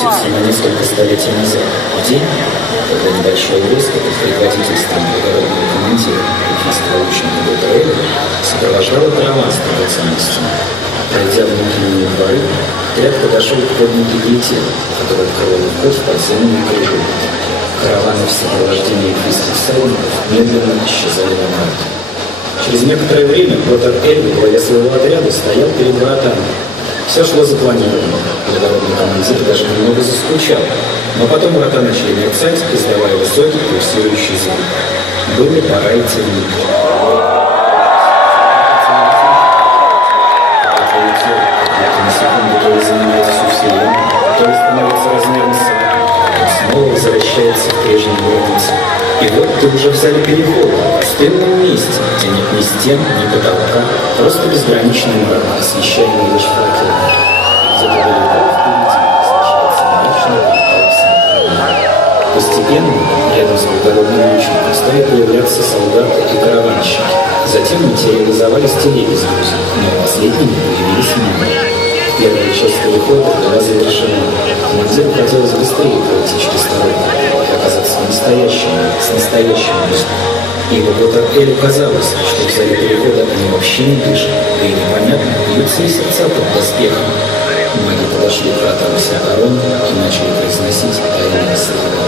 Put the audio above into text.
относится на несколько столетий назад, в день, когда небольшое войско под предводительством благородного командира эльфийского лучника Дотреля сопровождало караван с драгоценностью. Пройдя внутренние дворы, отряд подошел к поднятой плите, которая открывала вход в подземные коридоры. Караваны в сопровождении эльфийских всадников медленно исчезали на мраке. Через некоторое время Дотр-Эль во главе своего отряда стоял перед воротами. Все шло запланированно. Благородный командир даже немного заскучал, но потом врата начали мерцать, издавая высокий пульсирующий звук. Было пора идти внутрь. На секунду то ли занимает всю вселенную, то ли становится размером с собой, снова возвращается в прежние границы. И вот ты уже в зале перехода, в пустынном месте, где нет ни стен, ни потолка, просто безграничный мрак, освещаемый лишь факелом. Где-то далеко впереди освещается мрачный портал Синхрона. Постепенно, рядом с благородным лучником, стали появляться солдаты и караванщики. Затем материализовались телеги с грузом, но последними появились мимо. Первая часть перехода была завершена. Командиру хотелось быстрее пройти через дорогу и оказаться с настоящим гостем. Ибо Дотр-Элю казалось, что в зале перехода они вообще не дышат, да и непонятно, бьются ли сердца под доспехом. Маги подошли к вратам Сиахарона и начали произносить тайные слова.